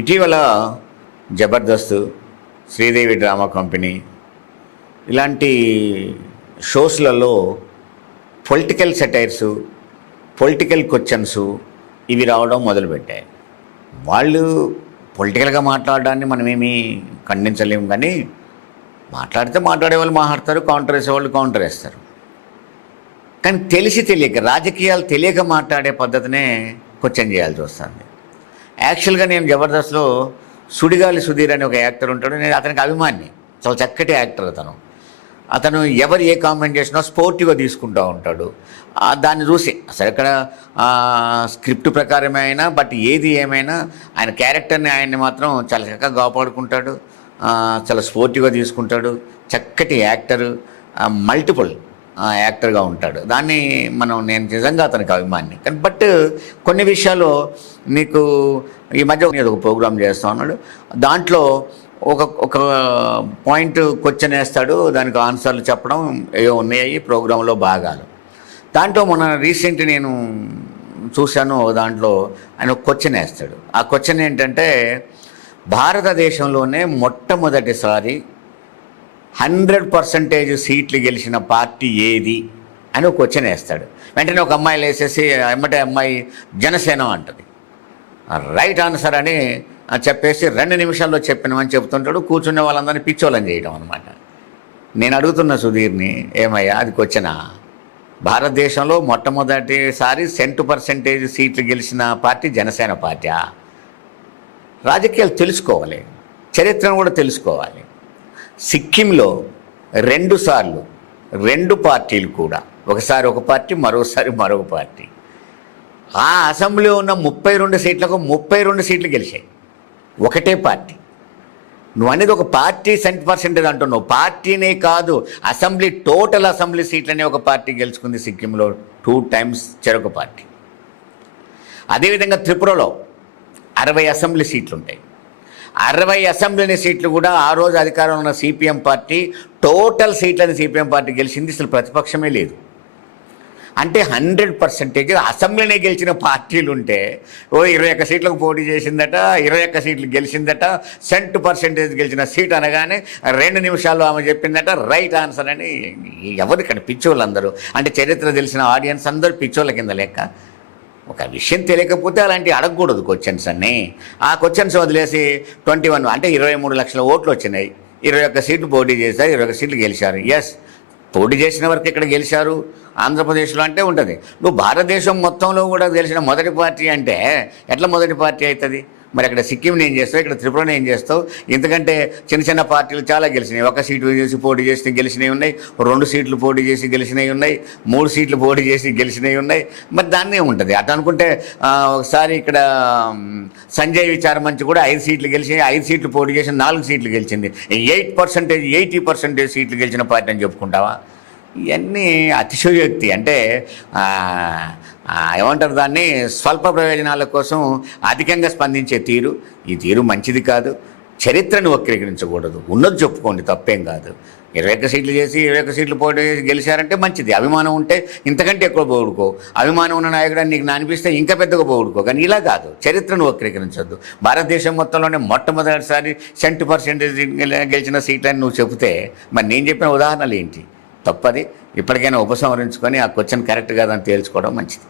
ఇటీవల Jabardasth Sridevi drama company ఇలాంటి షోస్లలో పొలిటికల్ సెటైర్స్ పొలిటికల్ క్వశ్చన్స్ ఇవి రావడం మొదలుపెట్టాయి. వాళ్ళు పొలిటికల్గా మాట్లాడడాన్ని మనమేమీ ఖండించలేము కానీ మాట్లాడితే మాట్లాడే వాళ్ళు మాట్లాడతారు కౌంటర్ వేసే వాళ్ళు కౌంటర్ వేస్తారు. కానీ తెలిసి తెలియక రాజకీయాలు తెలియక మాట్లాడే పద్ధతినే క్వశ్చన్ చేయాల్సి వస్తుంది. యాక్చువల్గా నేను జబర్దస్త్లో సుడిగాలి సుధీర్ అని ఒక యాక్టర్ ఉంటాడు. నేను అతనికి అభిమాని. చాలా చక్కటి యాక్టర్ అతను. అతను ఎవరు ఏ కామెంట్ చేసినా స్పోర్టివ్గా తీసుకుంటూ ఉంటాడు. దాన్ని చూసి అసలు ఇక్కడ స్క్రిప్ట్ ప్రకారమే అయినా బట్ ఏది ఏమైనా ఆయన క్యారెక్టర్ని ఆయన్ని మాత్రం చాలా చక్కగా కాపాడుకుంటాడు. చాలా స్పోర్టివ్గా తీసుకుంటాడు. చక్కటి యాక్టర్. మల్టిపుల్ యాక్టర్గా ఉంటాడు. దాన్ని మనం నేను నిజంగా అతనికి అభిమాని. కానీ బట్ కొన్ని విషయాలు నీకు ఈ మధ్య నేను ఒక ప్రోగ్రామ్ చేస్తా ఉన్నాడు. దాంట్లో ఒక ఒక పాయింట్ క్వశ్చన్ వేస్తాడు. దానికి ఆన్సర్లు చెప్పడం ఏవో ఉన్నాయి ప్రోగ్రాంలో భాగాలు. దాంట్లో మొన్న రీసెంట్ నేను చూశాను దాంట్లో ఆయన ఒక క్వశ్చన్ వేస్తాడు. ఆ క్వశ్చన్ ఏంటంటే భారతదేశంలోనే మొట్టమొదటిసారి హండ్రెడ్ పర్సంటేజ్ సీట్లు గెలిచిన పార్టీ ఏది అని ఒక క్వశ్చన్ వేస్తాడు. వెంటనే ఒక అమ్మాయిలు వేసేసి ఎమ్మటే అమ్మాయి జనసేన అంటది. రైట్ ఆన్సర్ అని చెప్పేసి రెండు నిమిషాల్లో చెప్పినామని చెప్తుంటాడు కూర్చునే వాళ్ళందరినీ పిచ్చోళ్ళని చేయడం అనమాట నేను అడుగుతున్న సుధీర్ని ఏమయ్యా అది క్వశ్చనా? భారతదేశంలో మొట్టమొదటిసారి సెంటు పర్సెంటేజ్ సీట్లు గెలిచిన పార్టీ జనసేన పార్టీ రాజకీయాలు తెలుసుకోవాలి. చరిత్రను కూడా తెలుసుకోవాలి. సిక్కింలో రెండుసార్లు రెండు పార్టీలు కూడా. ఒకసారి ఒక పార్టీ మరోసారి మరొక పార్టీ. ఆ అసెంబ్లీ ఉన్న ముప్పై రెండు సీట్లకు ముప్పై రెండు సీట్లు గెలిచాయి. ఒకటే పార్టీ. నువ్వు అనేది ఒక పార్టీ సెంట్ పర్సెంటేజ్ అంటున్నావు. పార్టీనే కాదు అసెంబ్లీ టోటల్ అసెంబ్లీ సీట్లనే ఒక పార్టీ గెలుచుకుంది సిక్కింలో టూ టైమ్స్ చెరొక పార్టీ. అదేవిధంగా త్రిపురలో అరవై అసెంబ్లీ సీట్లు ఉంటాయి అరవై అసెంబ్లీ సీట్లు కూడా ఆ రోజు అధికారంలో ఉన్న సిపిఎం పార్టీ టోటల్ సీట్లని సిపిఎం పార్టీ గెలిచింది. అసలు ప్రతిపక్షమే లేదు. అంటే హండ్రెడ్ పర్సెంటేజ్ అసెంబ్లీనే గెలిచిన పార్టీలు ఉంటే ఓ ఇరవై ఒక్క సీట్లకు పోటీ చేసిందట ఇరవై ఒక్క సీట్లు గెలిచిందట సెంట్ పర్సెంటేజ్ గెలిచిన సీట్ అనగానే రెండు నిమిషాల్లో ఆమె చెప్పిందట రైట్ ఆన్సర్ అని. ఎవరు పిచ్చోళ్ళందరూ? అంటే చరిత్ర తెలిసిన ఆడియన్స్ అందరూ పిచ్చోళ్ళ కింద లెక్క. ఒక విషయం తెలియకపోతే అలాంటి అడగకూడదు క్వశ్చన్స్ అన్నీ. ఆ క్వశ్చన్స్ వదిలేసి ట్వంటీ వన్ అంటే ఇరవై మూడు లక్షల ఓట్లు వచ్చినాయి. ఇరవై ఒక్క సీట్లు పోటీ చేశారు ఇరవై ఒక్క సీట్లు గెలిచారు. ఎస్ పోటీ చేసిన వరకు ఇక్కడ గెలిచారు? ఆంధ్రప్రదేశ్లో అంటే ఉంటుంది. నువ్వు భారతదేశం మొత్తంలో కూడా గెలిచిన మొదటి పార్టీ అంటే ఎట్లా మొదటి పార్టీ అవుతుంది? మరి అక్కడ సిక్కింని ఏం చేస్తావు? ఇక్కడ త్రిపురని ఏం చేస్తావు? ఎందుకంటే చిన్న చిన్న పార్టీలు చాలా గెలిచినాయి. ఒక సీటు చేసి పోటీ చేసి గెలిచినవి ఉన్నాయి. రెండు సీట్లు పోటీ చేసి గెలిచినవి ఉన్నాయి. మూడు సీట్లు పోటీ చేసి గెలిచినవి ఉన్నాయి. మరి దాన్నే ఉంటుంది. అట్లా అనుకుంటే ఒకసారి ఇక్కడ సంజయ్ విచార మంచి కూడా ఐదు సీట్లు గెలిచి ఐదు సీట్లు పోటీ చేసి నాలుగు సీట్లు గెలిచింది. ఎయిట్ పర్సెంటేజ్ ఎయిటీ పర్సెంటేజ్ సీట్లు గెలిచిన పార్టీ అని చెప్పుకుంటావా? ఇవన్నీ అతిశయోక్తి. అంటే ఏమంటారు దాన్ని? స్వల్ప ప్రయోజనాల కోసం అధికంగా స్పందించే తీరు. ఈ తీరు మంచిది కాదు. చరిత్రను వక్రీకరించకూడదు. ఉన్నది చెప్పుకోండి తప్పేం కాదు. ఇరవై ఒక్క సీట్లు చేసి ఇరవై ఒక్క సీట్లు పోటీ చేసి గెలిచారంటే మంచిది. అభిమానం ఉంటే ఇంతకంటే ఎక్కువ పోగొడుకో అభిమానం ఉన్న నాయకుడు నీకు అనిపిస్తే ఇంకా పెద్దగా పోగొడుకో కానీ ఇలా కాదు. చరిత్రను వక్రీకరించొద్దు. భారతదేశం మొత్తంలోనే మొట్టమొదటిసారి సెంటు పర్సెంటేజ్ గెలిచిన సీట్లని నువ్వు చెబితే మరి నేను చెప్పిన ఉదాహరణలు ఏంటి? తప్పది. ఇప్పటికైనా ఉపసంహరించుకొని ఆ క్వశ్చన్ కరెక్ట్ కాదని తేల్చుకోవడం మంచిది.